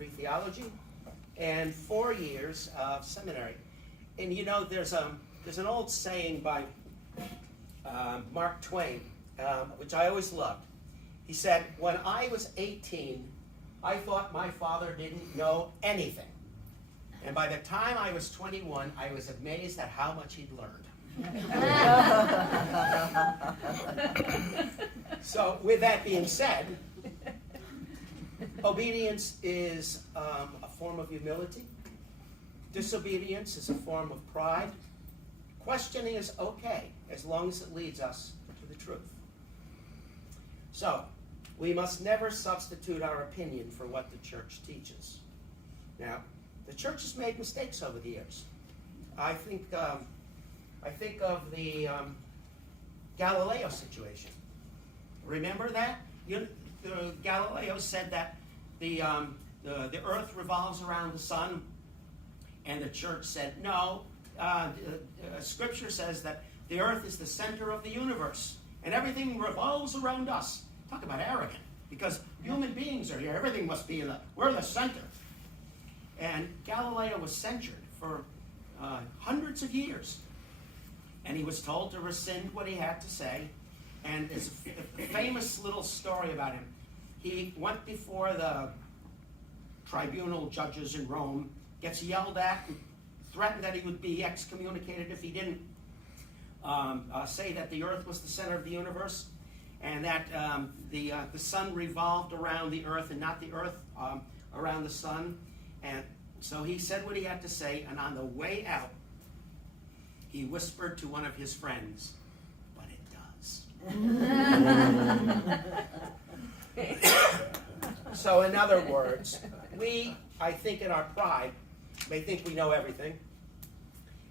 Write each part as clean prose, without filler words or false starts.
pre-theology and 4 years of seminary. And you know, there's an old saying by Mark Twain, which I always loved. He said, when I was 18, I thought my father didn't know anything. And by the time I was 21, I was amazed at how much he'd learned. So with that being said, obedience is a form of humility. Disobedience is a form of pride. Questioning is okay, as long as it leads us to the truth. So, we must never substitute our opinion for what the church teaches. Now, the church has made mistakes over the years. I think of the Galileo situation. Remember that? Galileo said that the earth revolves around the sun, and the church said, no, Scripture says that the earth is the center of the universe, and everything revolves around us. Talk about arrogant, because human beings are here. Everything must be we're the center. And Galileo was censured for hundreds of years. And he was told to rescind what he had to say. And there's a famous little story about him. He went before the tribunal judges in Rome, gets yelled at, and threatened that he would be excommunicated if he didn't say that the earth was the center of the universe, and that the sun revolved around the earth and not the earth around the sun. And so he said what he had to say, and on the way out, he whispered to one of his friends, but it does. So in other words, we, I think in our pride, may think we know everything.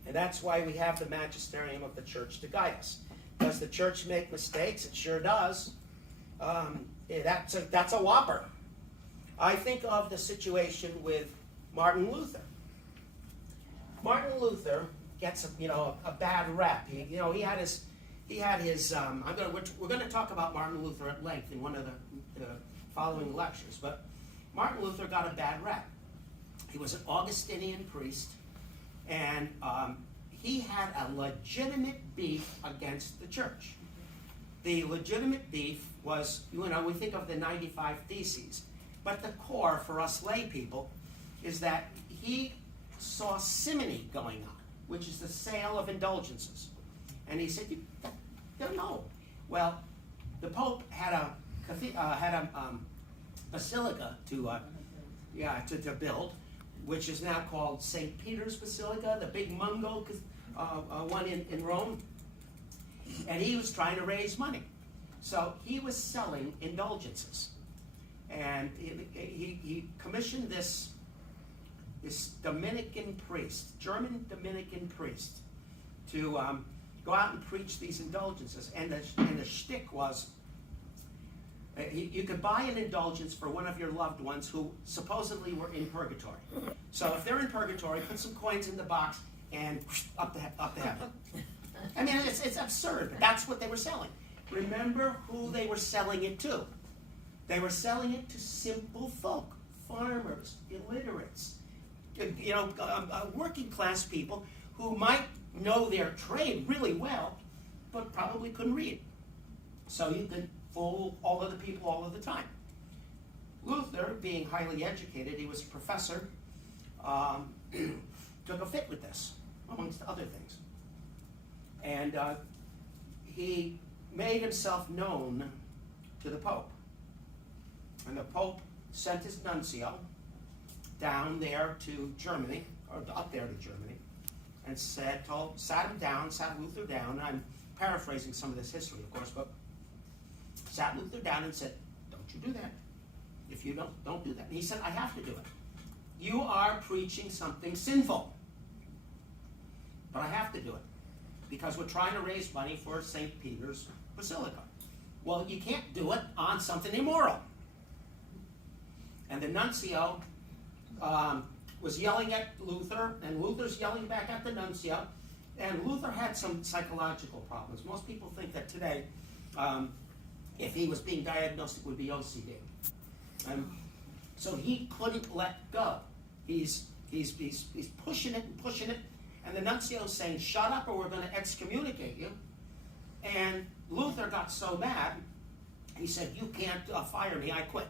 And that's why we have the magisterium of the church to guide us. Does the church make mistakes? It sure does. That's a whopper. I think of the situation with Martin Luther. Martin Luther gets a bad rap. He had his. We're going to talk about Martin Luther at length in one of the following lectures. But Martin Luther got a bad rap. He was an Augustinian priest, and he had a legitimate beef against the church. The legitimate beef was, we think of the 95 Theses, but the core for us lay people is that he saw simony going on, which is the sale of indulgences. And he said, you don't know. Well, the Pope had a basilica to build, which is now called St. Peter's Basilica, the big Mungo one in Rome. And he was trying to raise money. So he was selling indulgences. And he commissioned this Dominican priest, German Dominican priest, to go out and preach these indulgences. And the shtick was, you could buy an indulgence for one of your loved ones who supposedly were in purgatory. So if they're in purgatory, put some coins in the box and up to heaven. I mean, it's absurd, but that's what they were selling. Remember who they were selling it to. They were selling it to simple folk, farmers, illiterates, working class people who might know their trade really well, but probably couldn't read. So you could fool all of the people all of the time. Luther, being highly educated, he was a professor, took a fit with this, amongst other things. And he made himself known to the Pope. And the Pope sent his nuncio down there to Germany, or up there to Germany, and sat Luther down. And I'm paraphrasing some of this history, of course, but sat Luther down and said, don't you do that. If you don't do that. And he said, I have to do it. You are preaching something sinful. But I have to do it. Because we're trying to raise money for St. Peter's Basilica. Well, you can't do it on something immoral. And the nuncio was yelling at Luther, and Luther's yelling back at the nuncio. And Luther had some psychological problems. Most people think that today, if he was being diagnosed, it would be OCD. So he couldn't let go. He's pushing it and pushing it, and the nuncio's saying, shut up or we're going to excommunicate you. And Luther got so mad, he said, you can't fire me, I quit.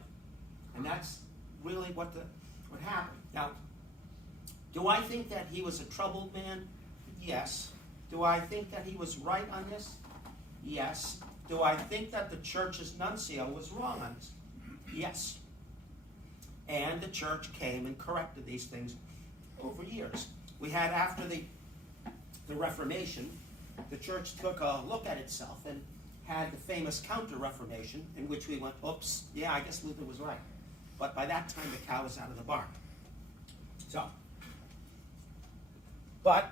And that's really what happened. Now, do I think that he was a troubled man? Yes. Do I think that he was right on this? Yes. Do I think that the church's nuncio was wrong on this? Yes. And the church came and corrected these things over years. We had, after the Reformation, the church took a look at itself and had the famous Counter-Reformation, in which we went, oops, yeah, I guess Luther was right. But by that time, the cow was out of the barn. So, but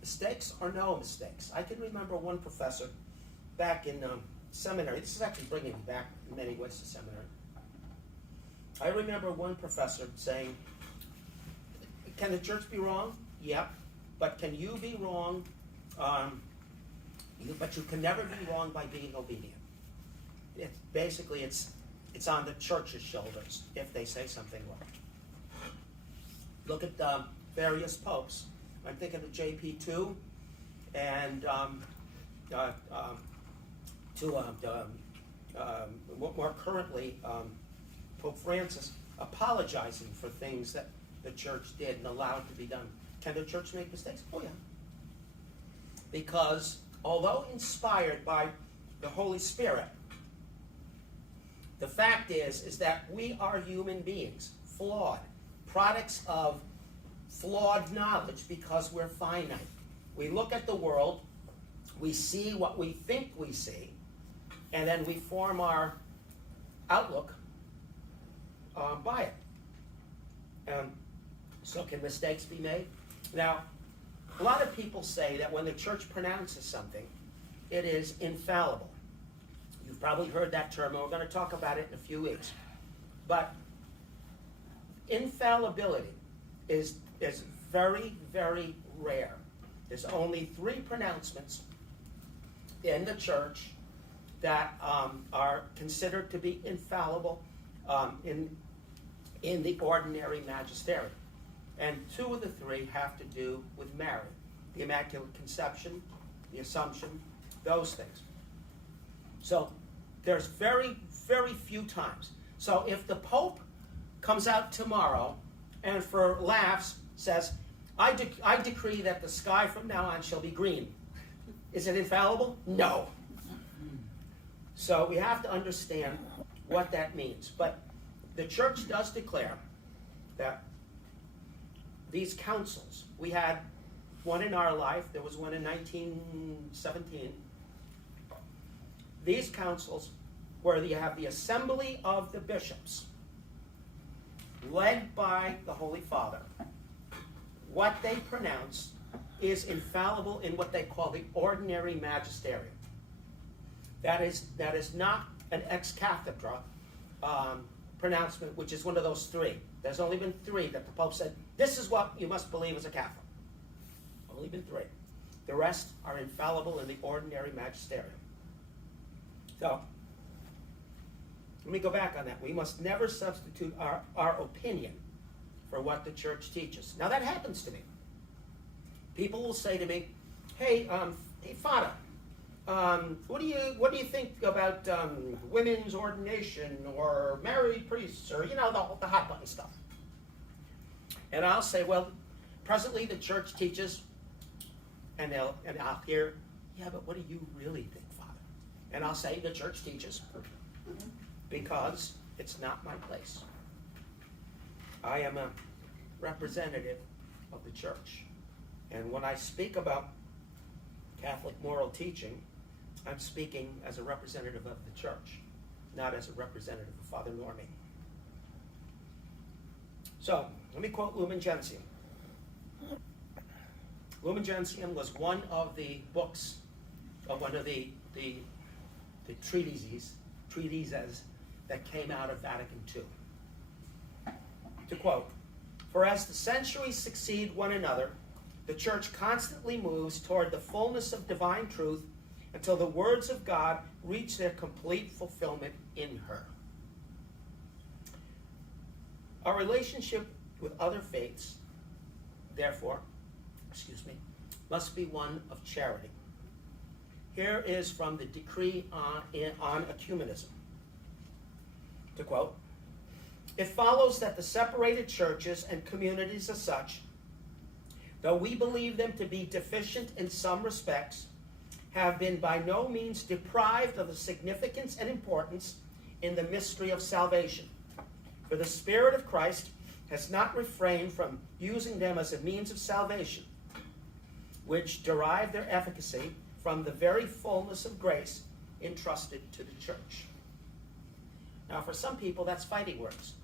mistakes or no mistakes? I can remember one professor back in seminary. This is actually bringing me back in many ways to seminary. I remember one professor saying, can the church be wrong? Yep. But can you be wrong? But you can never be wrong by being obedient. Basically, it's on the church's shoulders if they say something wrong. Look at various popes. I'm thinking of JP2 and more currently Pope Francis apologizing for things that the church did and allowed to be done. Can the church make mistakes? Oh yeah. Because although inspired by the Holy Spirit, the fact is that we are human beings, flawed, products of flawed knowledge because we're finite. We look at the world, we see what we think we see, and then we form our outlook by it. So can mistakes be made? Now, a lot of people say that when the church pronounces something, it is infallible. You've probably heard that term, and we're going to talk about it in a few weeks. But infallibility is very, very rare. There's only 3 pronouncements in the church that are considered to be infallible in the ordinary magisterium. And 2 of the 3 have to do with Mary. The Immaculate Conception, the Assumption, those things. So there's very, very few times. So if the Pope comes out tomorrow and for laughs says, I decree that the sky from now on shall be green. Is it infallible? No. So we have to understand what that means. But the church does declare that these councils, we had one in our life, there was one in 1917. These councils, where you have the assembly of the bishops, led by the Holy Father, what they pronounce is infallible in what they call the ordinary magisterium. That is not an ex cathedra pronouncement, which is one of those 3. There's only been 3 that the Pope said, this is what you must believe as a Catholic. Only been 3. The rest are infallible in the ordinary magisterium. So, let me go back on that. We must never substitute our opinion for what the church teaches. Now that happens to me. People will say to me, hey, Fada, what do you think about women's ordination or married priests or, the hot button stuff? And I'll say, well, presently the church teaches, and I'll hear, yeah, but what do you really think, Father? And I'll say, the church teaches, because it's not my place. I am a representative of the church. And when I speak about Catholic moral teaching, I'm speaking as a representative of the church, not as a representative of Father Normie. So, let me quote Lumen Gentium. Lumen Gentium was one of the books, of one of the treatises that came out of Vatican II. To quote, for as the centuries succeed one another, the church constantly moves toward the fullness of divine truth until the words of God reach their complete fulfillment in her. Our relationship with other faiths, therefore, must be one of charity. Here is from the Decree on Ecumenism. To quote, "It follows that the separated churches and communities as such, though we believe them to be deficient in some respects, have been by no means deprived of the significance and importance in the mystery of salvation. For the Spirit of Christ has not refrained from using them as a means of salvation, which derive their efficacy from the very fullness of grace entrusted to the church." Now, for some people, that's fighting words.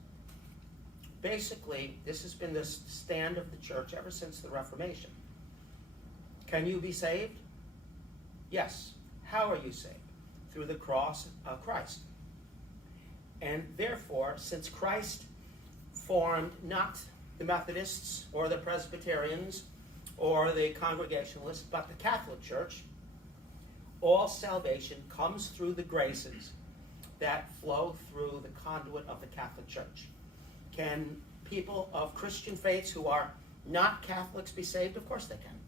Basically, this has been the stand of the church ever since the Reformation. Can you be saved? Yes. How are you saved? Through the cross of Christ. And therefore, since Christ formed not the Methodists or the Presbyterians or the Congregationalists, but the Catholic Church, all salvation comes through the graces that flow through the conduit of the Catholic Church. Can people of Christian faiths who are not Catholics be saved? Of course they can,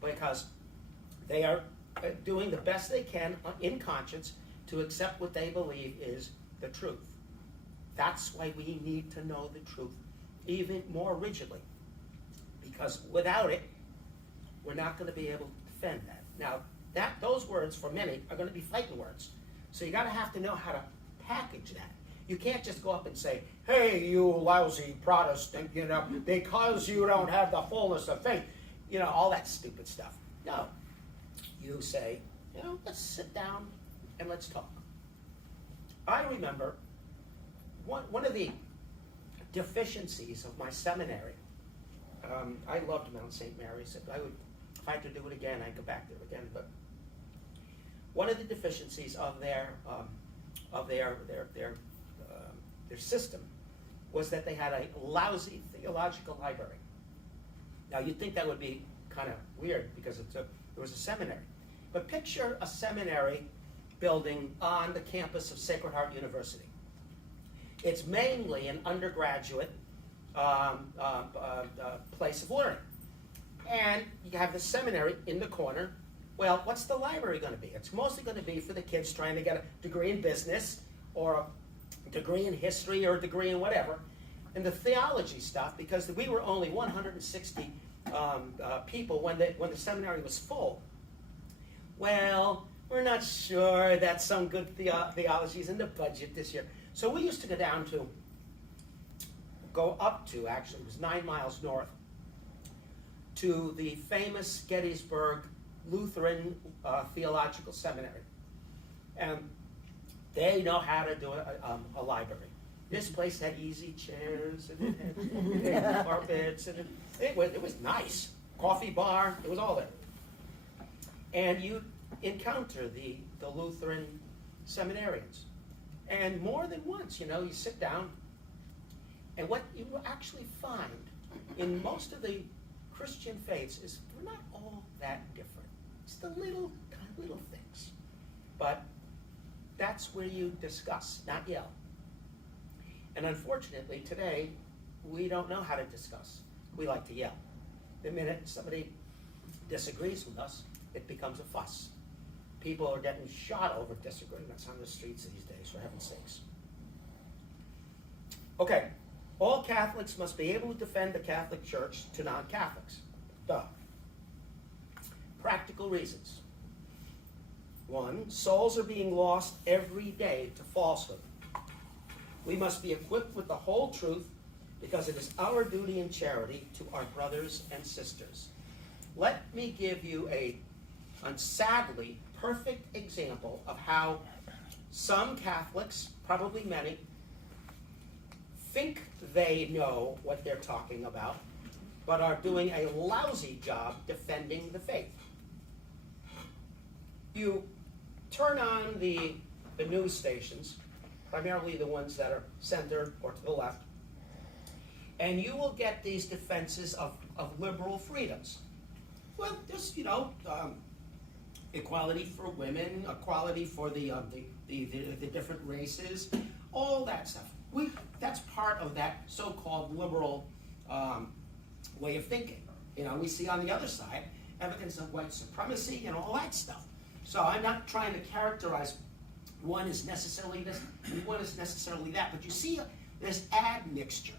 because they are doing the best they can in conscience to accept what they believe is the truth. That's why we need to know the truth even more rigidly, because without it, we're not going to be able to defend that. Now, those words for many are going to be fighting words. So you got to have to know how to package that. You can't just go up and say, "Hey, you lousy Protestant, because you don't have the fullness of faith," all that stupid stuff. No. You say, let's sit down and let's talk. I remember one of the deficiencies of my seminary. I loved Mount St. Mary's. If I had to do it again, I'd go back there again. But one of the deficiencies of their system was that they had a lousy theological library. Now, you'd think that would be kind of weird because it was a seminary. But picture a seminary building on the campus of Sacred Heart University. It's mainly an undergraduate place of learning. And you have the seminary in the corner. Well, what's the library going to be? It's mostly going to be for the kids trying to get a degree in business or a degree in history or a degree in whatever. And the theology stuff, because we were only 160 people when the seminary was full. Well, we're not sure that some good theology is in the budget this year. So we used to go up to, actually, it was 9 miles north, to the famous Gettysburg Lutheran Theological Seminary. And they know how to do a library. This place had easy chairs, and it had carpets, and it was nice. Coffee bar, it was all there. And you encounter the Lutheran seminarians. And more than once, you sit down, and what you will actually find in most of the Christian faiths is they're not all that different. It's the little things. But that's where you discuss, not yell. And unfortunately, today, we don't know how to discuss. We like to yell. The minute somebody disagrees with us, it becomes a fuss. People are getting shot over disagreements on the streets these days, for heaven's sakes. Okay, all Catholics must be able to defend the Catholic Church to non-Catholics. Duh. Practical reasons. 1, souls are being lost every day to falsehood. We must be equipped with the whole truth because it is our duty and charity to our brothers and sisters. Let me give you a sadly perfect example of how some Catholics, probably many, think they know what they're talking about, but are doing a lousy job defending the faith. You turn on the news stations, primarily the ones that are center or to the left, and you will get these defenses of liberal freedoms. Well, just, equality for women, equality for the different races, all that stuff. that's part of that so-called liberal way of thinking. You know, we see on the other side evidence of white supremacy and all that stuff. So I'm not trying to characterize one is necessarily this and one is necessarily that, but you see this admixture.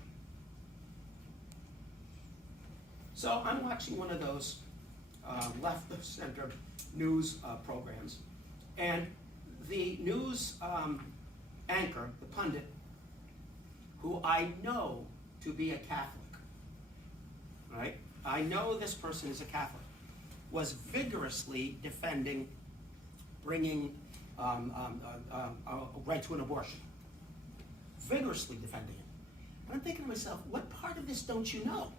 So I'm watching one of those left-of-center news programs, and the news anchor, the pundit, who I know to be a Catholic, right? I know this person is a Catholic, was vigorously defending bringing a right to an abortion. Vigorously defending it. And I'm thinking to myself, what part of this don't you know?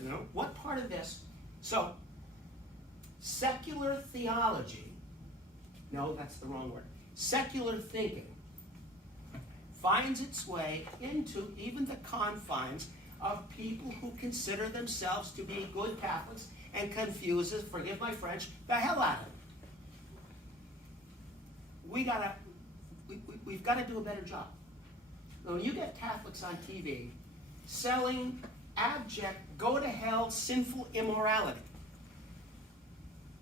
You know, what part of this? So, secular theology, no, that's the wrong word. Secular thinking finds its way into even the confines of people who consider themselves to be good Catholics and confuses, forgive my French, the hell out of them. We've got to do a better job. When you get Catholics on TV selling abject, go-to-hell, sinful immorality,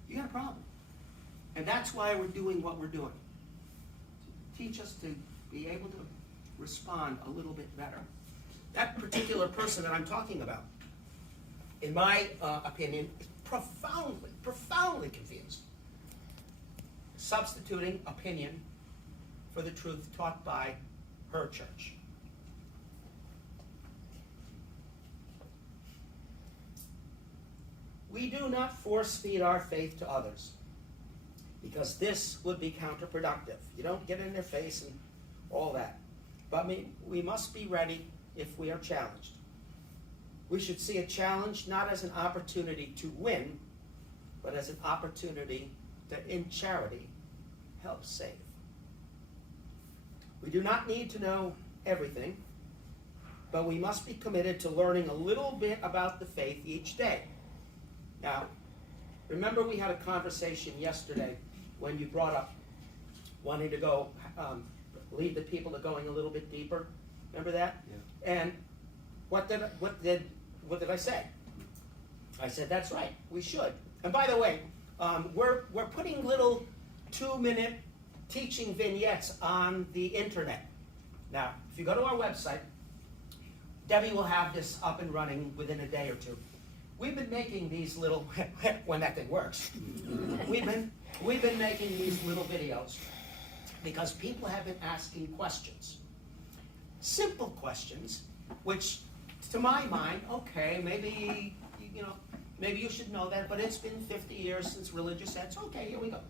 you got a problem. And that's why we're doing what we're doing. To teach us to be able to respond a little bit better. That particular person that I'm talking about, in my opinion, is profoundly confused. Substituting opinion for the truth taught by her church. We do not force feed our faith to others, because this would be counterproductive. You don't get in their face and all that. But we must be ready if we are challenged. We should see a challenge not as an opportunity to win, but as an opportunity to, in charity, help save. We do not need to know everything, but we must be committed to learning a little bit about the faith each day. Now, remember we had a conversation yesterday when you brought up wanting to go lead the people to going a little bit deeper. Remember that? Yeah. And what did I say? I said that's right. We should. And by the way, we're putting little 2-minute teaching vignettes on the internet. Now, if you go to our website, Debbie will have this up and running within a day or two. We've been making these little, when that thing works, we've been making these little videos because people have been asking questions. Simple questions, which to my mind, okay, maybe, maybe you should know that, but it's been 50 years since religious eds. Okay, here we go.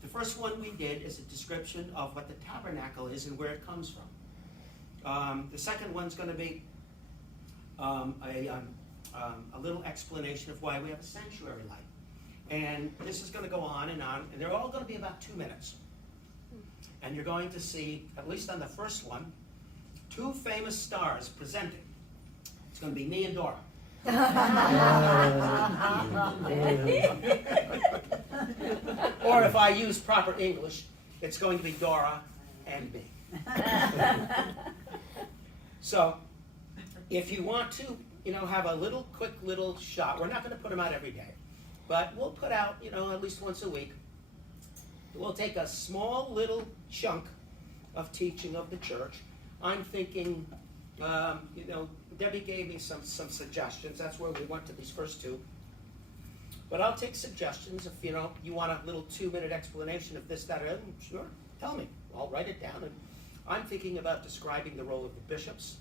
The first one we did is a description of what the tabernacle is and where it comes from. The second one's going to be a little explanation of why we have a sanctuary light. And this is going to go on, and they're all going to be about 2 minutes. And you're going to see, at least on the first one, 2 famous stars presenting. It's going to be me and Dora. Or if I use proper English, it's going to be Dora and me. So, if you want to, have a quick little shot, we're not going to put them out every day, but we'll put out, at least once a week. We'll take a small little chunk of teaching of the church. I'm thinking, Debbie gave me some suggestions. That's where we went to these first 2. But I'll take suggestions. If you want a little 2-minute explanation of this, that, or sure, tell me. I'll write it down. And I'm thinking about describing the role of the bishops,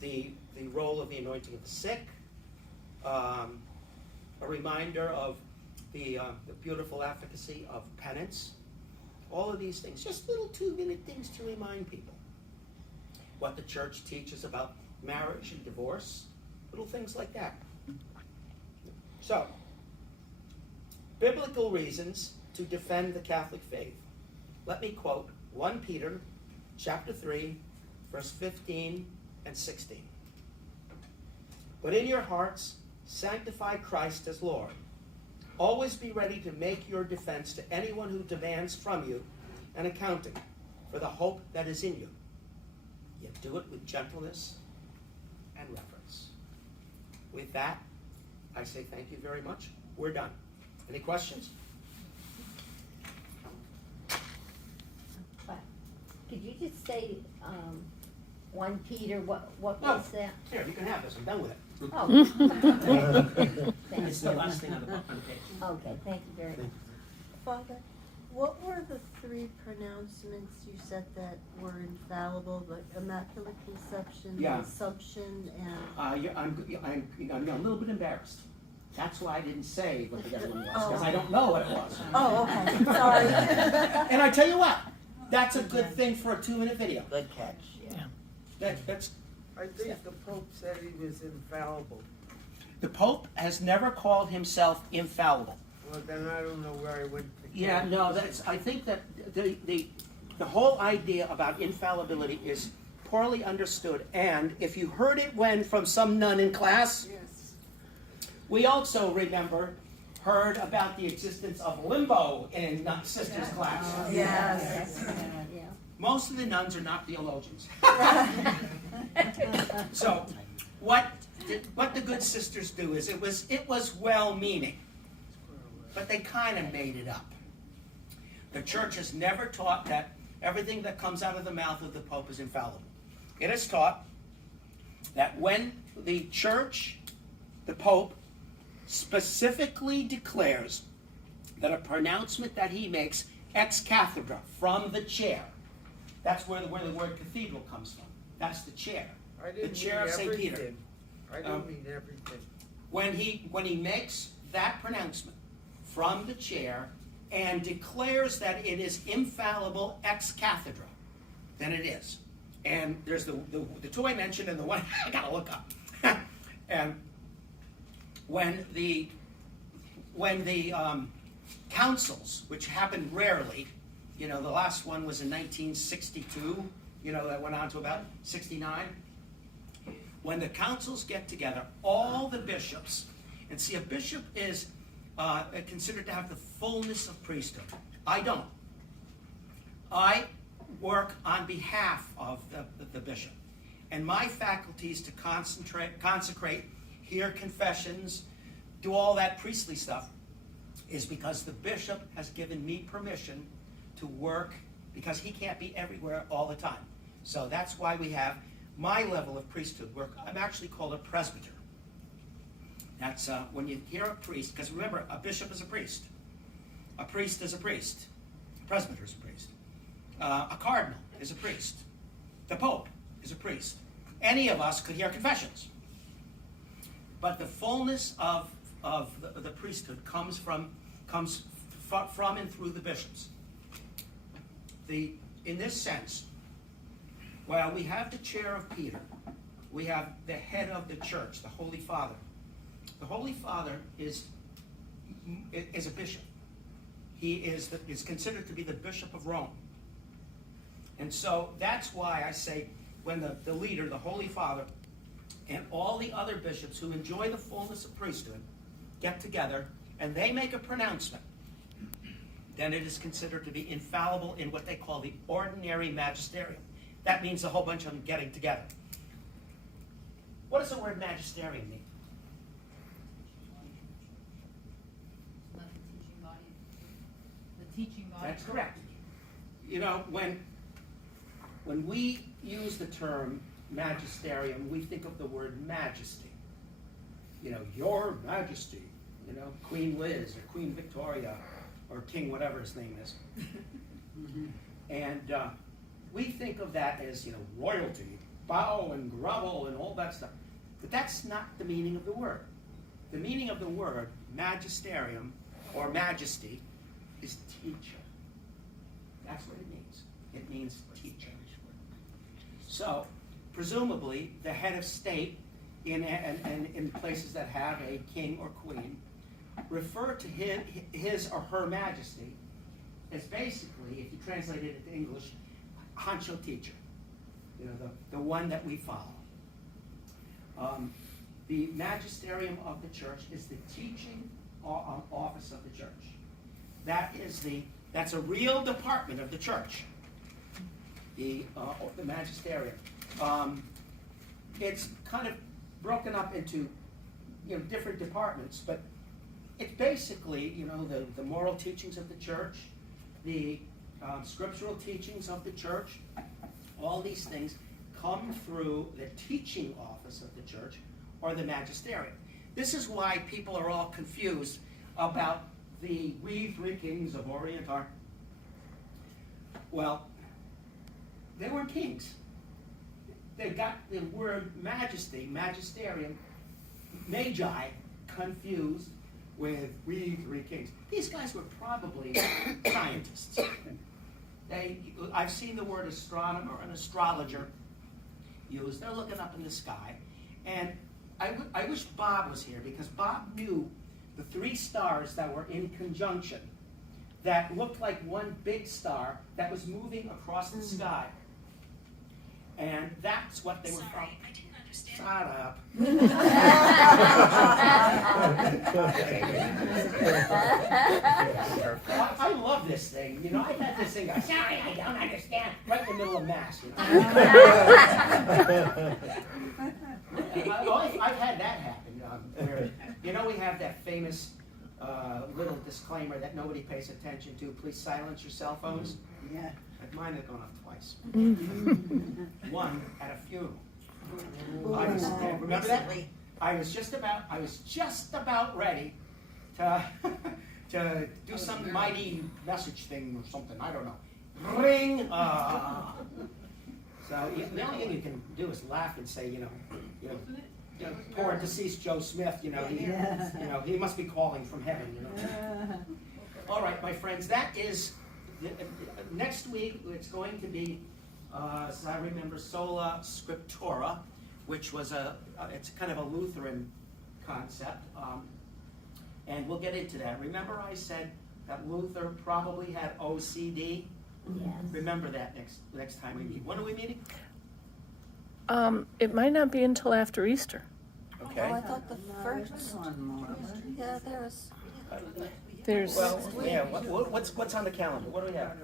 the role of the anointing of the sick, a reminder of the beautiful efficacy of penance. All of these things, just little 2-minute things to remind people what the church teaches about marriage and divorce, little things like that. So, biblical reasons to defend the Catholic faith. Let me quote 1 Peter chapter 3, verse 15 and 16. But in your hearts, sanctify Christ as Lord. Always be ready to make your defense to anyone who demands from you an accounting for the hope that is in you. You do it with gentleness and reverence. With that, I say thank you very much. We're done. Any questions? Could you just say 1 Peter, what was that? Here, you can have this. I'm done with it. Oh. It's the last thing on the page. Okay, thank you very much. Father, what were the 3 pronouncements you said that were infallible, like Immaculate Conception, Yeah. Assumption, and... I'm a little bit embarrassed. That's why I didn't say what the other one was, because I don't know what it was. Oh, okay, sorry. And I tell you what, that's a good thing for a 2-minute video. Good catch, yeah. That's I think the Pope said he was infallible. the Pope has never called himself infallible. Well, then I don't know where I went to get Yeah, it. no, I think that the whole idea about infallibility is poorly understood. And if you heard it from some nun in class, Yes. we also heard about the existence of limbo in sister's class. Yes. Yeah. Most of the nuns are not theologians. So, what the good sisters do is it was well-meaning, but they kind of made it up. The church has never taught that everything that comes out of the mouth of the Pope is infallible. It has taught that when the church, the Pope, specifically declares that a pronouncement that he makes ex cathedra, from the chair, that's where the word cathedral comes from. That's the chair. I didn't The chair mean of St. Peter. everything. I don't mean everything. When he makes that pronouncement from the chair and declares that it is infallible ex cathedra, then it is. And there's the 2 I mentioned and the one I gotta look up. And when the councils, which happened rarely, the last one was in 1962, that went on to about 69. When the councils get together, all the bishops, and see, a bishop is considered to have the fullness of priesthood. I don't. I work on behalf of the bishop. And my faculty is to consecrate, hear confessions, do all that priestly stuff, is because the bishop has given me permission to work, because he can't be everywhere all the time. So that's why we have my level of priesthood work. I'm actually called a presbyter. That's when you hear a priest, because remember, a bishop is a priest. A priest is a priest. A presbyter is a priest. A cardinal is a priest. The Pope is a priest. Any of us could hear confessions. But the fullness of the priesthood comes from and through the bishops. In this sense, while we have the chair of Peter, we have the head of the church, the Holy Father. The Holy Father is a bishop. He is considered to be the Bishop of Rome. And so that's why I say when the leader, the Holy Father, and all the other bishops who enjoy the fullness of priesthood get together and they make a pronouncement, then it is considered to be infallible in what they call the ordinary magisterium. That means a whole bunch of them getting together. What does the word magisterium mean? The teaching body. That's correct. When we use the term magisterium, we think of the word majesty. Your Majesty, Queen Liz or Queen Victoria or King whatever his name is. And we think of that as, royalty, bow and grovel and all that stuff. But that's not the meaning of the word. The meaning of the word, magisterium or majesty, is teacher. That's what it means. It means teacher. So, presumably, the head of state in places that have a king or queen refer to his or her majesty as basically, if you translate it into English, honcho teacher. The one that we follow. The magisterium of the church is the teaching office of the church. That's a real department of the church. the magisterium. It's kind of broken up into, different departments, but it's basically, the moral teachings of the church, the scriptural teachings of the church. All these things come through the teaching office of the church or the magisterium. This is why people are all confused about the we three kings of Orient are. Well, they weren't kings. They got the word majesty, magisterium, magi, confused with we three kings. These guys were probably scientists. I've seen the word astronomer and astrologer used. They're looking up in the sky. And I wish Bob was here, because Bob knew the 3 stars that were in conjunction that looked like one big star that was moving across the sky. And that's what they were from. Sorry, I didn't understand. Shut up. I love this thing. I've had this thing go, sorry, I don't understand, right in the middle of Mass. I've had that happen. Where, we have that famous little disclaimer that nobody pays attention to. Please silence your cell phones. Yeah. Mine have gone off twice. One at a funeral. Remember that? I was just about ready to to do some mighty message thing or something. I don't know. Ring. So the only thing you can do is laugh and say, poor deceased Joe Smith. He must be calling from heaven. All right, my friends. That is next week. It's going to be, as I remember, sola scriptura, which was it's kind of a Lutheran concept, and we'll get into that. Remember, I said that Luther probably had OCD. Yes. Remember that next time we meet. When are we meeting? It might not be until after Easter. Okay. Oh, I thought the first one. Yeah, There's Well, yeah. What's on the calendar? What do we have?